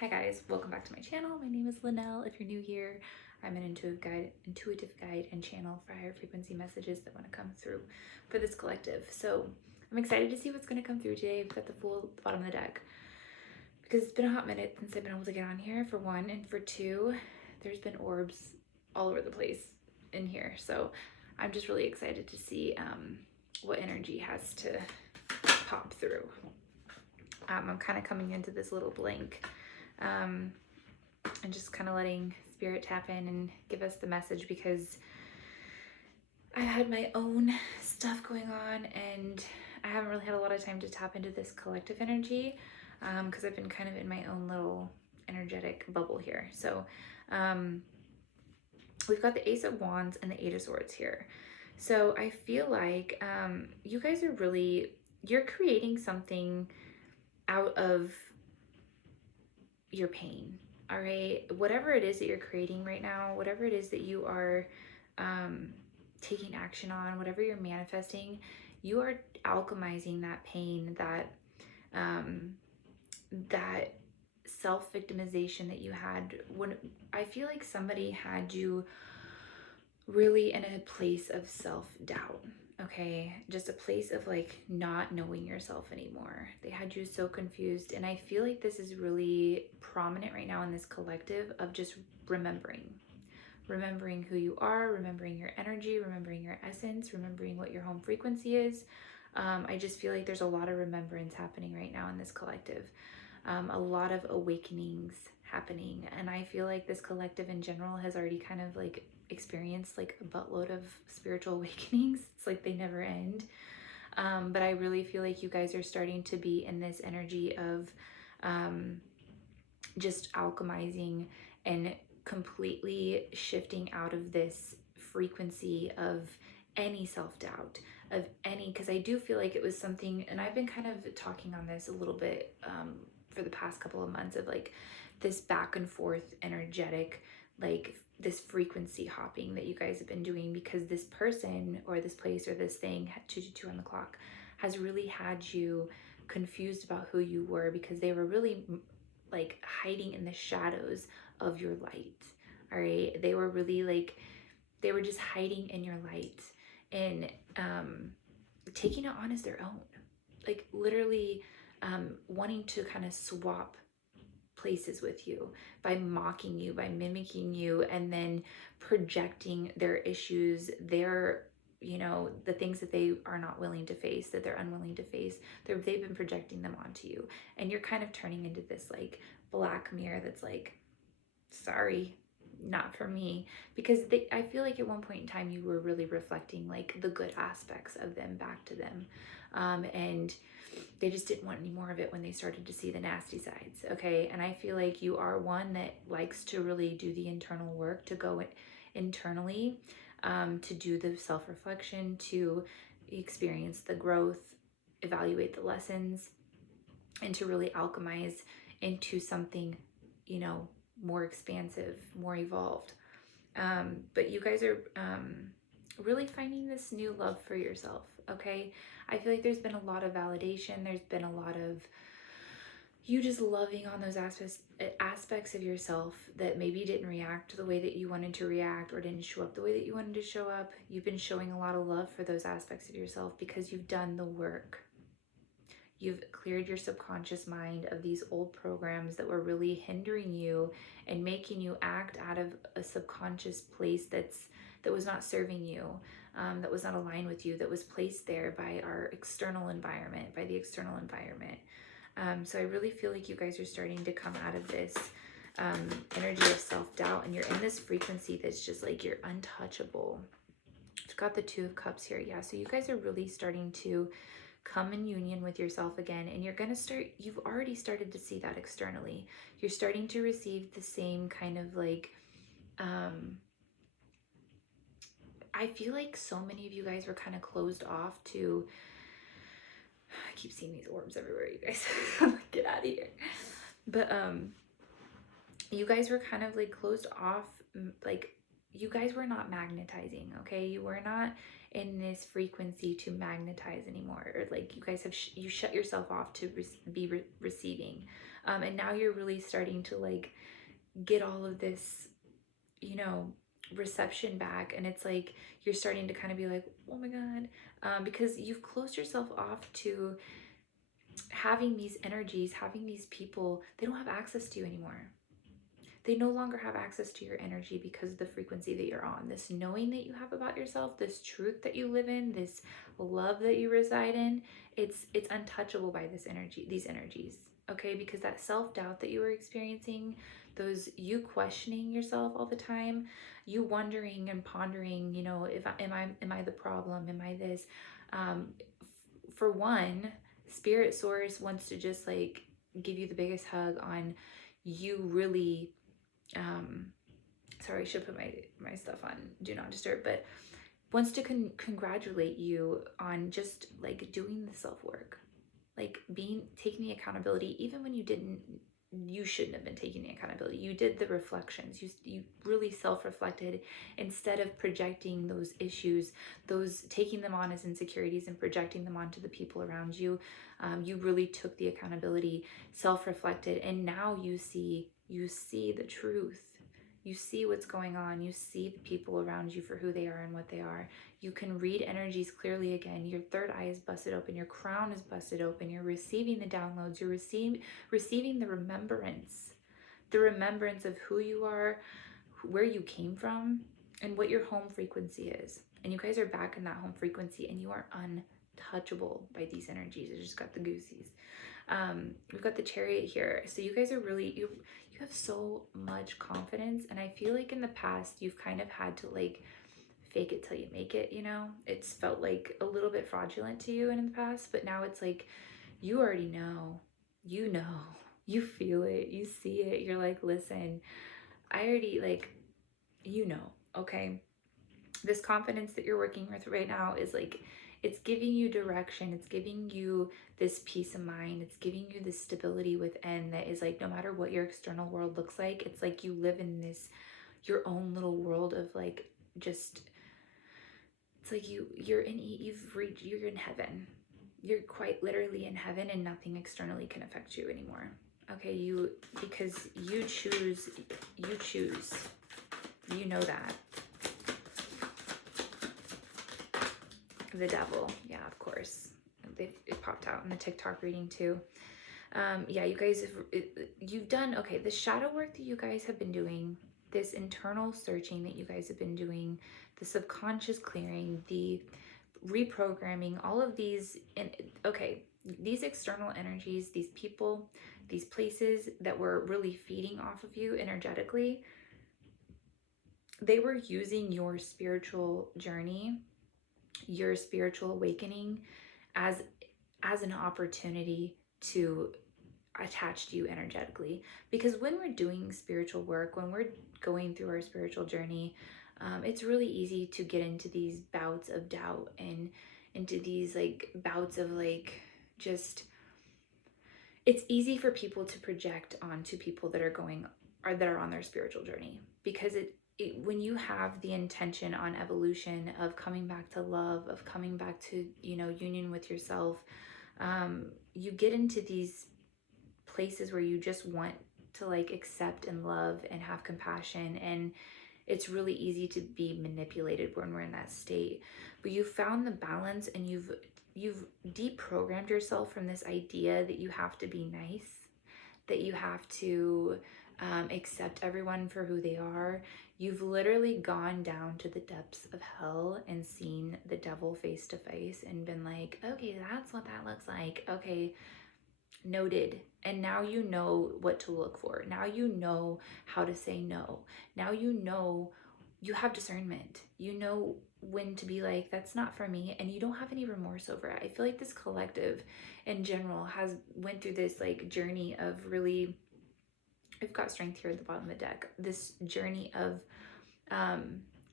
Hi guys, welcome back to my channel. My name is Lanell. If you're new here, I'm an intuitive guide and channel for higher frequency messages that want to come through for this collective. So I'm excited to see what's going to come through today. I've got the bottom of the deck because it's been a hot minute since I've been able to get on here, for one, and for two, there's been orbs all over the place in here. So I'm just really excited to see what energy has to pop through. I'm kind of coming into this little blank and just kind of letting spirit tap in and give us the message, because I had my own stuff going on and I haven't really had a lot of time to tap into this collective energy because I've been kind of in my own little energetic bubble here. So we've got the Ace of Wands and the Eight of Swords here. So I feel like you guys are you're creating something out of your pain. All right, whatever it is that you're creating right now, whatever it is that you are taking action on, whatever you're manifesting, you are alchemizing that pain, that self-victimization that you had. When I feel like somebody had you really in a place of self-doubt, okay, just a place of like not knowing yourself anymore. They had you so confused, and I feel like this is really prominent right now in this collective of just remembering who you are, remembering your energy, remembering your essence, remembering what your home frequency is. I just feel like there's a lot of remembrance happening right now in this collective, a lot of awakenings happening, and I feel like this collective in general has already kind of like experienced like a buttload of spiritual awakenings. It's like they never end. But I really feel like you guys are starting to be in this energy of just alchemizing and completely shifting out of this frequency of any self-doubt, of any, because I do feel like it was something, and I've been kind of talking on this a little bit for the past couple of months, of like this back and forth energetic, like this frequency hopping that you guys have been doing, because this person or this place or this thing at 222 on the clock has really had you confused about who you were, because they were really like hiding in the shadows of your light. All right, they were really like, they were just hiding in your light and taking it on as their own, like literally wanting to kind of swap places with you by mocking you, by mimicking you, and then projecting their issues, their, you know, the things that they are not willing to face, that they're unwilling to face, they've been projecting them onto you, and you're kind of turning into this like black mirror that's like, sorry, not for me, because I feel like at one point in time you were really reflecting like the good aspects of them back to them, and they just didn't want any more of it when they started to see the nasty sides. Okay, and I feel like you are one that likes to really do the internal work, to go internally, to do the self-reflection, to experience the growth, evaluate the lessons, and to really alchemize into something, you know, more expansive, more evolved. But you guys are really finding this new love for yourself, okay? I feel like there's been a lot of validation. There's been a lot of you just loving on those aspects of yourself that maybe didn't react the way that you wanted to react, or didn't show up the way that you wanted to show up. You've been showing a lot of love for those aspects of yourself because you've done the work. You've cleared your subconscious mind of these old programs that were really hindering you and making you act out of a subconscious place that was not serving you, that was not aligned with you, that was placed there by our external environment, by the external environment. So I really feel like you guys are starting to come out of this energy of self-doubt, and you're in this frequency that's just like you're untouchable. I've got the Two of Cups here. Yeah, so you guys are really starting to come in union with yourself again, and you've already started to see that externally. You're starting to receive the same kind of like I feel like so many of you guys were kind of closed off to, I keep seeing these orbs everywhere, you guys. I'm like, get out of here. But you guys were kind of like closed off, like you guys were not magnetizing, okay? You were not in this frequency to magnetize anymore, or like you guys have you shut yourself off to be receiving And now you're really starting to like get all of this, you know, reception back. And it's like you're starting to kind of be like, oh my God, because you've closed yourself off to having these energies, having these people. They don't have access to you anymore. They no longer have access to your energy because of the frequency that you're on. This knowing that you have about yourself, this truth that you live in, this love that you reside in, it's untouchable by this energy, these energies. Okay, because that self-doubt that you were experiencing, those you questioning yourself all the time, you wondering and pondering, you know, if am I the problem? Am I this? Um, for one, Spirit Source wants to just like give you the biggest hug on you really sorry, I should put my stuff on do not disturb, but wants to congratulate you on just like doing the self work, like taking the accountability, even when you shouldn't have been taking the accountability. You did the reflections. You really self-reflected instead of projecting those issues, those taking them on as insecurities and projecting them onto the people around you. You really took the accountability, self-reflected, and now you see the truth. You see what's going on. You see the people around you for who they are and what they are. You can read energies clearly again. Your third eye is busted open. Your crown is busted open. You're receiving the downloads. You're receiving the remembrance of who you are, where you came from, and what your home frequency is. And you guys are back in that home frequency, and you are untouchable by these energies. I just got the goosies. We've got the Chariot here. So you guys are really, you have so much confidence. And I feel like in the past, you've kind of had to like fake it till you make it, you know? It's felt like a little bit fraudulent to you in the past, but now it's like, you already know, you feel it, you see it. You're like, listen, I already like, you know, okay? This confidence that you're working with right now is like, it's giving you direction. It's giving you this peace of mind. It's giving you this stability within that is like, no matter what your external world looks like, it's like you live in this, your own little world of like, just, it's like you're in heaven. You're quite literally in heaven, and nothing externally can affect you anymore. Okay, because you choose, you know that. The devil, yeah, of course. It popped out in the TikTok reading too. Yeah, you guys, you've done, okay, the shadow work that you guys have been doing, this internal searching that you guys have been doing, the subconscious clearing, the reprogramming, all of these, and okay, these external energies, these people, these places that were really feeding off of you energetically, they were using your spiritual journey, your spiritual awakening as an opportunity to attach to you energetically. Because when we're doing spiritual work, when we're going through our spiritual journey, it's really easy to get into these bouts of doubt and into these like bouts of like, just, it's easy for people to project onto people that are on their spiritual journey, because when you have the intention on evolution of coming back to love, of coming back to, you know, union with yourself, you get into these places where you just want to like accept and love and have compassion, and it's really easy to be manipulated when we're in that state. But you found the balance, and you've deprogrammed yourself from this idea that you have to be nice, that you have to accept everyone for who they are. You've literally gone down to the depths of hell and seen the devil face to face and been like, okay, that's what that looks like. Okay, noted. And now you know what to look for. Now you know how to say no. Now you know, you have discernment. You know when to be like, that's not for me, and you don't have any remorse over it. I feel like this collective in general has went through this like journey of really, I've got strength here at the bottom of the deck, this journey of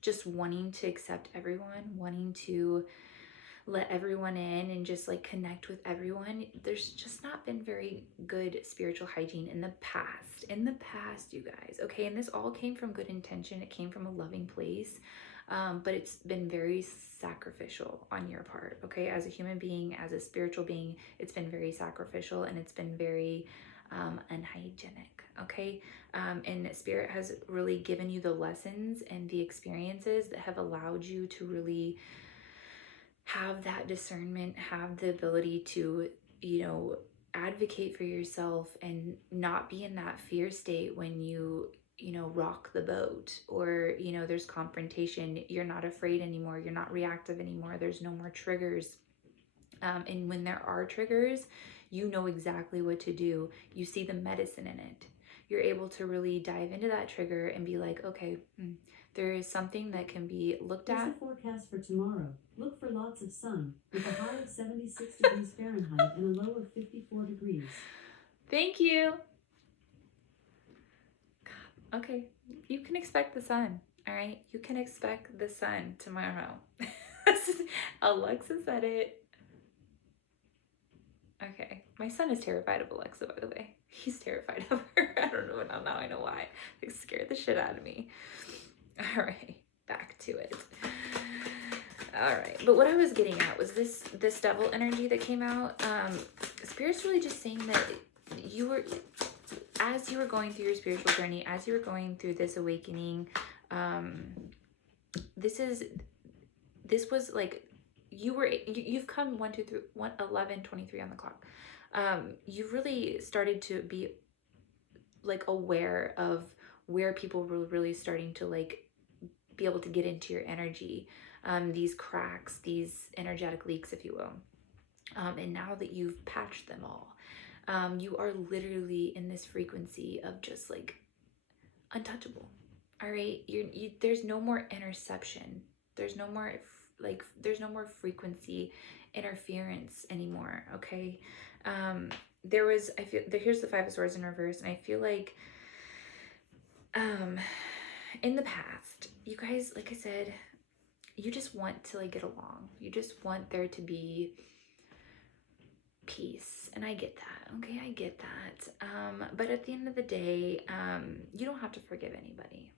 just wanting to accept everyone, wanting to let everyone in and just like connect with everyone. There's just not been very good spiritual hygiene in the past, you guys, okay? And this all came from good intention. It came from a loving place, but it's been very sacrificial on your part, okay? As a human being, as a spiritual being, it's been very sacrificial, and it's been very unhygienic, okay? And Spirit has really given you the lessons and the experiences that have allowed you to really have that discernment, have the ability to, advocate for yourself and not be in that fear state when you rock the boat, or there's confrontation. You're not afraid anymore, you're not reactive anymore, there's no more triggers. And when there are triggers, you know exactly what to do. You see the medicine in it. You're able to really dive into that trigger and be like, okay, there is something that can be looked Here's at. the forecast for tomorrow. Look for lots of sun, with a high of 76 degrees Fahrenheit and a low of 54 degrees. Thank you. Okay, you can expect the sun, all right? You can expect the sun tomorrow. Alexa said it. Okay, my son is terrified of Alexa, by the way. He's terrified of her. I don't know now. I know why. It scared the shit out of me. All right, back to it. All right, but what I was getting at was this devil energy that came out. Spirit's really just saying that as you were going through your spiritual journey, as you were going through this awakening, this was like you've come 1 2 3 1 11 23 on the clock. You really started to be like aware of where people were really starting to like be able to get into your energy, these cracks, these energetic leaks, if you will. And now that you've patched them all, you are literally in this frequency of just like untouchable. All right, there's no more interception. There's no more there's no more frequency interference anymore. Okay, there was here's the Five of Swords in reverse, and I feel like in the past, you guys, like I said, you just want to like get along. You just want there to be peace, and I get that. Okay, I get that. But at the end of the day, you don't have to forgive anybody.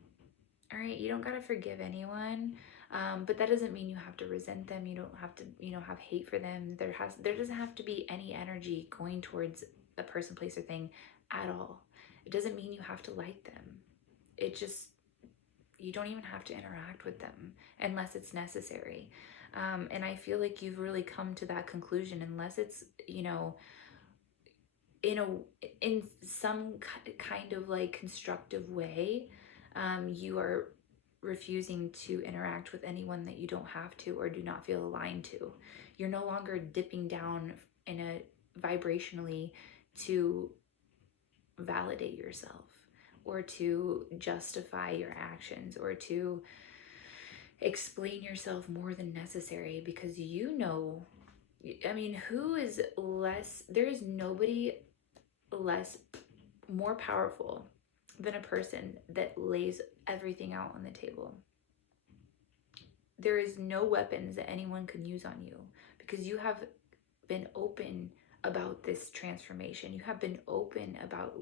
All right, you don't gotta forgive anyone, but that doesn't mean you have to resent them. You don't have to, have hate for them. There doesn't have to be any energy going towards a person, place, or thing at all. It doesn't mean you have to like them. It just, you don't even have to interact with them unless it's necessary. And I feel like you've really come to that conclusion, unless it's, in some kind of like constructive way. You are refusing to interact with anyone that you don't have to or do not feel aligned to. You're no longer dipping down in a vibrationally to validate yourself or to justify your actions or to explain yourself more than necessary, because who is less, there is nobody more powerful than a person that lays everything out on the table. There is no weapons that anyone can use on you, because you have been open about this transformation. You have been open about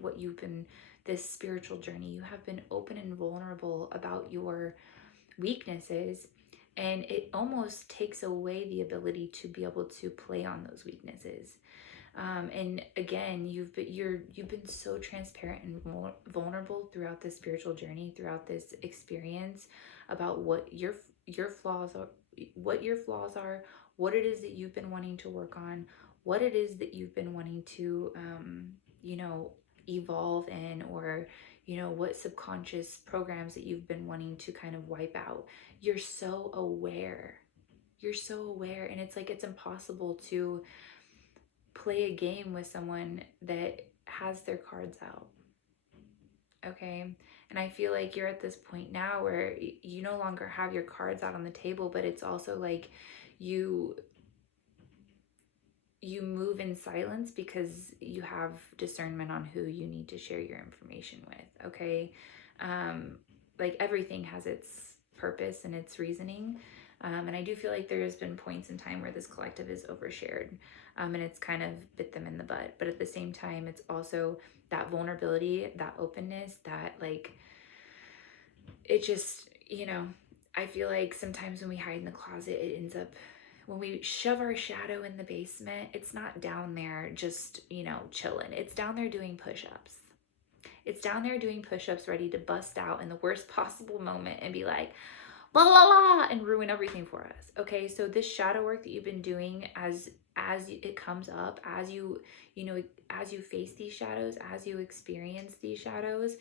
this spiritual journey. You have been open and vulnerable about your weaknesses, and it almost takes away the ability to be able to play on those weaknesses. And again, you've been so transparent and vulnerable throughout this spiritual journey, throughout this experience, about what your flaws are, what it is that you've been wanting to work on, what it is that you've been wanting to, evolve in, or what subconscious programs that you've been wanting to kind of wipe out. You're so aware, and it's like it's impossible to play a game with someone that has their cards out. Okay, and I feel like you're at this point now where you no longer have your cards out on the table, but it's also like you move in silence because you have discernment on who you need to share your information with. Okay, like everything has its purpose and its reasoning. And I do feel like there has been points in time where this collective is overshared, and it's kind of bit them in the butt. But at the same time, it's also that vulnerability, that openness, that like, it just, I feel like sometimes when we hide in the closet, it ends up, when we shove our shadow in the basement, it's not down there just, chilling. It's down there doing push-ups. It's down there doing push-ups, ready to bust out in the worst possible moment and be like, blah, blah, blah, and ruin everything for us. Okay, so this shadow work that you've been doing as it comes up, as as you face these shadows, as you experience these shadows,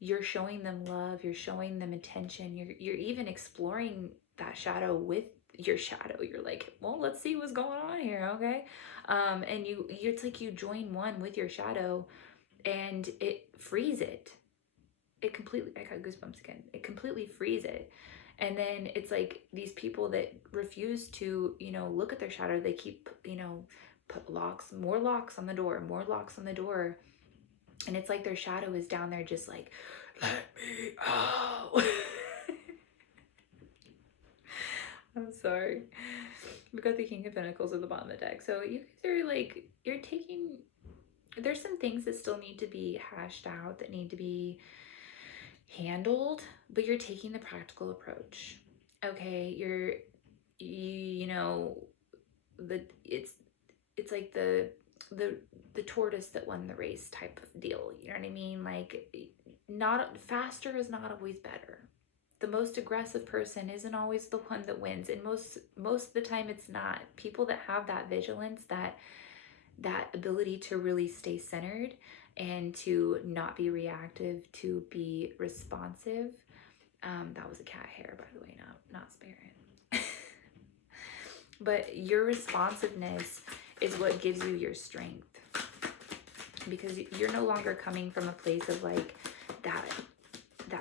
you're showing them love, you're showing them attention, you're even exploring that shadow with your shadow. You're like, well, let's see what's going on here, okay? And it's like you join one with your shadow, and it frees it. It completely, I got goosebumps again. It completely frees it. And then it's like these people that refuse to, look at their shadow, they keep, put locks, more locks on the door, more locks on the door. And it's like their shadow is down there just like, let me out. I'm sorry. We've got the King of Pentacles at the bottom of the deck. So you guys are like, there's some things that still need to be hashed out, that need to be handled, but you're taking the practical approach. Okay, it's like the tortoise that won the race type of deal. You know what I mean? Like, not faster is not always better. The most aggressive person isn't always the one that wins, and most of the time it's not. People that have that vigilance, that ability to really stay centered and to not be reactive, to be responsive. That was a cat hair, by the way, not Spirit. But your responsiveness is what gives you your strength, because you're no longer coming from a place of like that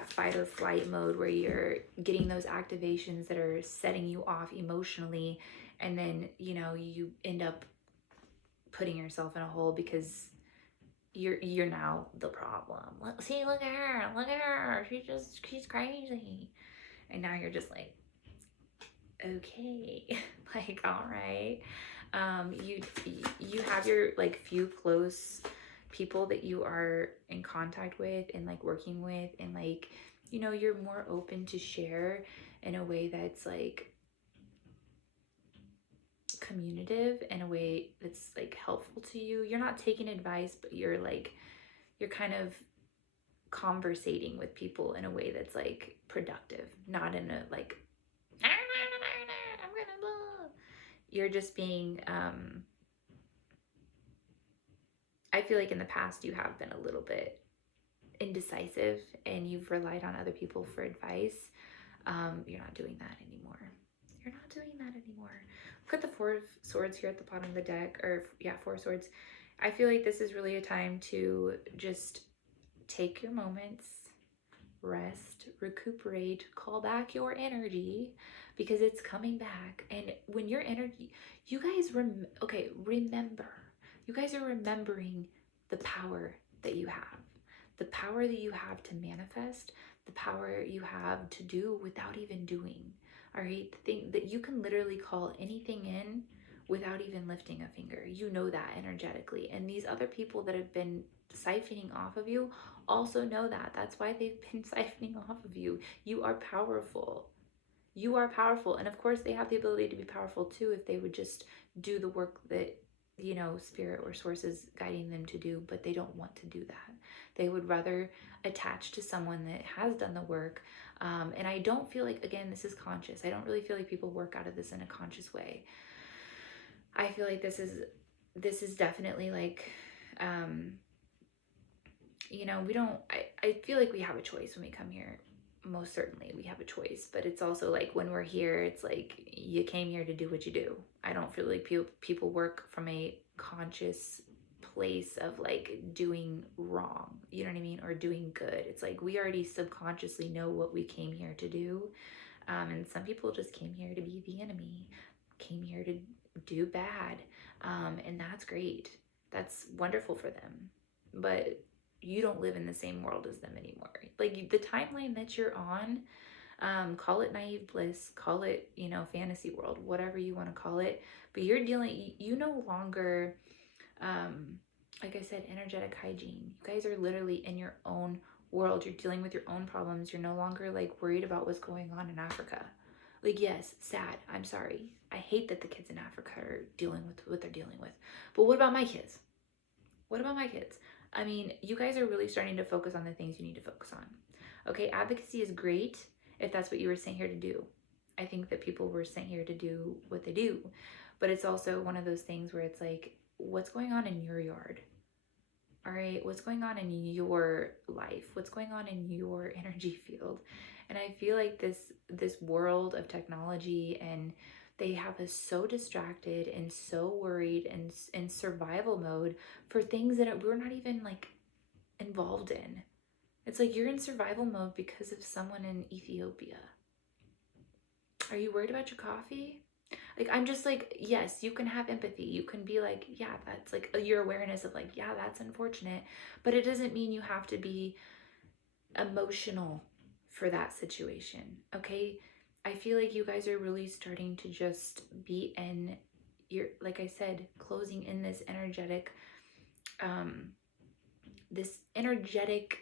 fight or flight mode where you're getting those activations that are setting you off emotionally, and then you end up putting yourself in a hole because you're now the problem. Look at her, she's crazy. And now you're just like, okay. Like, all right. You have your like few close people that you are in contact with and like working with, and like you're more open to share in a way that's like communicative, in a way that's like helpful to you. You're not taking advice, but you're kind of conversating with people in a way that's like productive, not in a like I'm gonna blah. You're just being I feel like in the past you have been a little bit indecisive and you've relied on other people for advice. You're not doing that anymore. You're not doing that anymore. Look at the Four of Swords here at the bottom of the deck, or yeah, Four of Swords. I feel like this is really a time to just take your moments, rest, recuperate, call back your energy, because it's coming back. And when your energy, you guys remember, you guys are remembering the power that you have, the power that you have to manifest, the power you have to do without even doing. All right, the thing that you can literally call anything in without even lifting a finger. You know that energetically. And these other people that have been siphoning off of you also know that. That's why they've been siphoning off of you. You are powerful. You are powerful. And of course, they have the ability to be powerful too if they would just do the work that, spirit or source is guiding them to do, but they don't want to do that. They would rather attach to someone that has done the work. And I don't feel like, again, this is conscious. I don't really feel like people work out of this in a conscious way. I feel like this is definitely like, I feel like we have a choice when we come here. Most certainly we have a choice, but it's also like when we're here, it's like you came here to do what you do. I don't feel like people work from a conscious place of like doing wrong, you know what I mean, or doing good. It's like we already subconsciously know what we came here to do, and some people just came here to be the enemy, came here to do bad, and that's great. That's wonderful for them, but you don't live in the same world as them anymore. Like the timeline that you're on, call it naive bliss, call it, fantasy world, whatever you want to call it, but you no longer, like I said, energetic hygiene. You guys are literally in your own world. You're dealing with your own problems. You're no longer like worried about what's going on in Africa. Like, yes, sad. I'm sorry. I hate that the kids in Africa are dealing with what they're dealing with. But what about my kids? What about my kids? I mean, you guys are really starting to focus on the things you need to focus on. Okay, advocacy is great if that's what you were sent here to do. I think that people were sent here to do what they do. But it's also one of those things where it's like, what's going on in your yard? All right, what's going on in your life? What's going on in your energy field? And I feel like this world of technology, and they have us so distracted and so worried and in survival mode for things that we're not even like involved in. It's like you're in survival mode because of someone in Ethiopia. Are you worried about your coffee? Like, I'm just like, yes, you can have empathy. You can be like, yeah, that's like your awareness of like, yeah, that's unfortunate. But it doesn't mean you have to be emotional for that situation. Okay. I feel like you guys are really starting to just be in your, like I said, closing in um, this energetic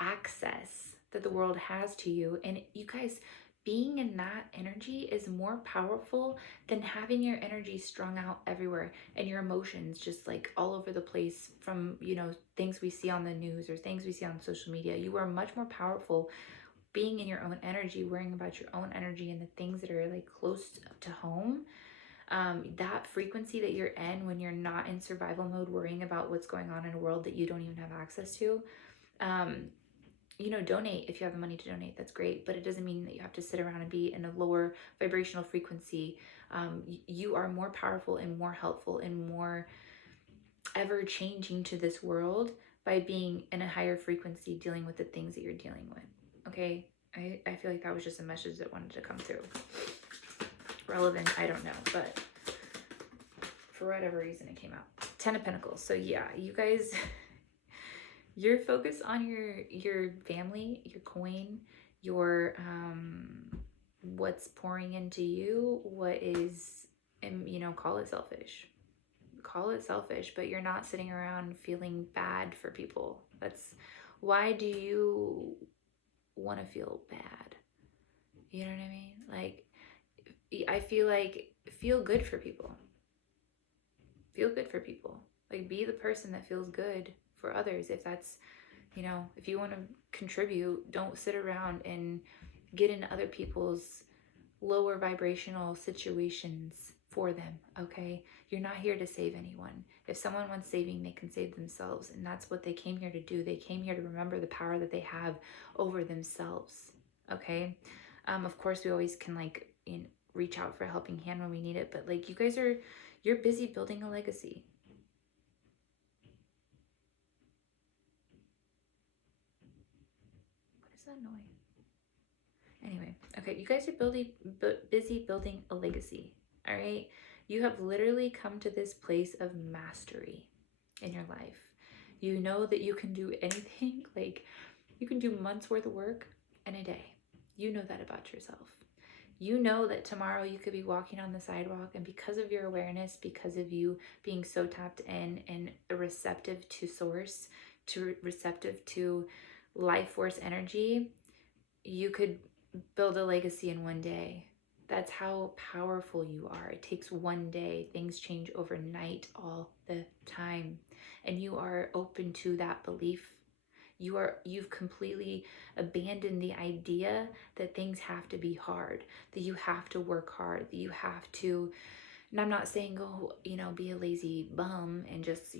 access that the world has to you. And you guys, being in that energy is more powerful than having your energy strung out everywhere and your emotions just like all over the place from, things we see on the news or things we see on social media. You are much more powerful being in your own energy, worrying about your own energy and the things that are like close to home. That frequency that you're in when you're not in survival mode, worrying about what's going on in a world that you don't even have access to. Um, donate if you have the money to donate. That's great, but it doesn't mean that you have to sit around and be in a lower vibrational frequency. You are more powerful and more helpful and more ever changing to this world by being in a higher frequency, dealing with the things that you're dealing with. Okay, I feel like that was just a message that wanted to come through. Relevant, I don't know, but for whatever reason it came out. 10 of Pentacles. So yeah, you guys, you're focused on your family, your coin, your what's pouring into you, what is, and call it selfish. Call it selfish, but you're not sitting around feeling bad for people. That's why do you want to feel bad? You know what I mean? Like, I feel like feel good for people. Feel good for people. Like, be the person that feels good for others. If that's, if you want to contribute, don't sit around and get in other people's lower vibrational situations for them, okay? You're not here to save anyone. If someone wants saving, they can save themselves. And that's what they came here to do. They came here to remember the power that they have over themselves, okay? Of course, we always can, like, reach out for a helping hand when we need it. But, like, you're busy building a legacy. What is that noise? Anyway, okay, you guys are busy building a legacy, all right? You have literally come to this place of mastery in your life. You know that you can do anything, like you can do months worth of work in a day. You know that about yourself. You know that tomorrow you could be walking on the sidewalk, and because of your awareness, because of you being so tapped in and receptive to source, receptive to life force energy, you could build a legacy in one day. That's how powerful you are. It takes one day. Things change overnight all the time. And you are open to that belief. You've completely abandoned the idea that things have to be hard, that you have to work hard, that you have to, and I'm not saying go, be a lazy bum and just,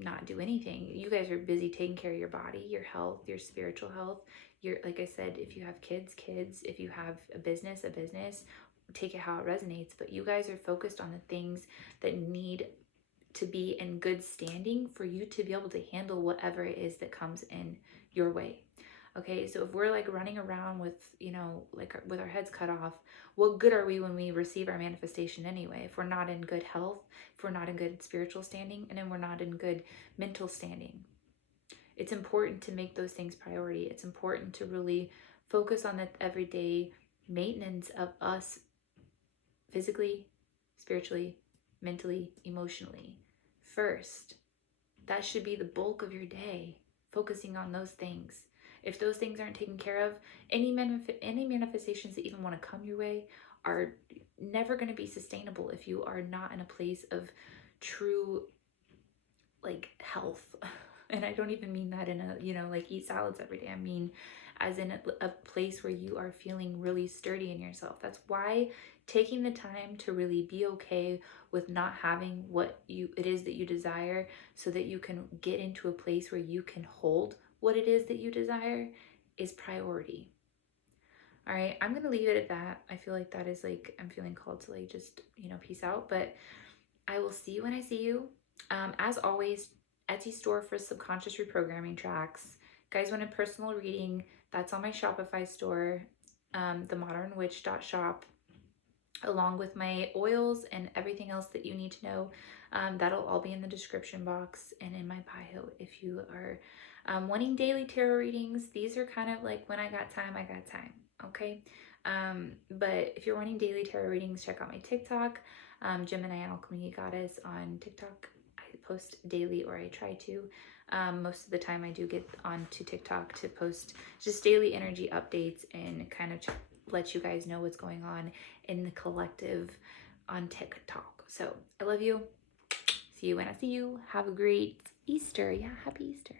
not do anything. You guys are busy taking care of your body, your health, your spiritual health. Like I said, if you have kids, if you have a business, take it how it resonates. But you guys are focused on the things that need to be in good standing for you to be able to handle whatever it is that comes in your way. Okay, so if we're like running around with, like with our heads cut off, what good are we when we receive our manifestation anyway? If we're not in good health, if we're not in good spiritual standing, and then we're not in good mental standing. It's important to make those things priority. It's important to really focus on the everyday maintenance of us physically, spiritually, mentally, emotionally first. That should be the bulk of your day, focusing on those things. If those things aren't taken care of, any manifestations that even want to come your way are never going to be sustainable if you are not in a place of true like health. And I don't even mean that in a, like eat salads every day. I mean, as in a place where you are feeling really sturdy in yourself. That's why taking the time to really be okay with not having what it is that you desire, so that you can get into a place where you can hold what it is that you desire, is priority. All right, I'm gonna leave it at that. I feel like that is like, I'm feeling called to like just, peace out. But I will see you when I see you. As always, Etsy store for subconscious reprogramming tracks. Guys want a personal reading? That's on my Shopify store, themodernwitch.shop, along with my oils and everything else that you need to know. That'll all be in the description box and in my bio if you are wanting daily tarot readings. These are kind of like when I got time, I got time. Okay. But if you're wanting daily tarot readings, check out my TikTok, Gemini Alchemy Goddess on TikTok. I post daily, or I try to. Most of the time I do get onto TikTok to post just daily energy updates and kind of let you guys know what's going on in the collective on TikTok. So I love you. See you when I see you. Have a great Easter. Yeah, happy Easter.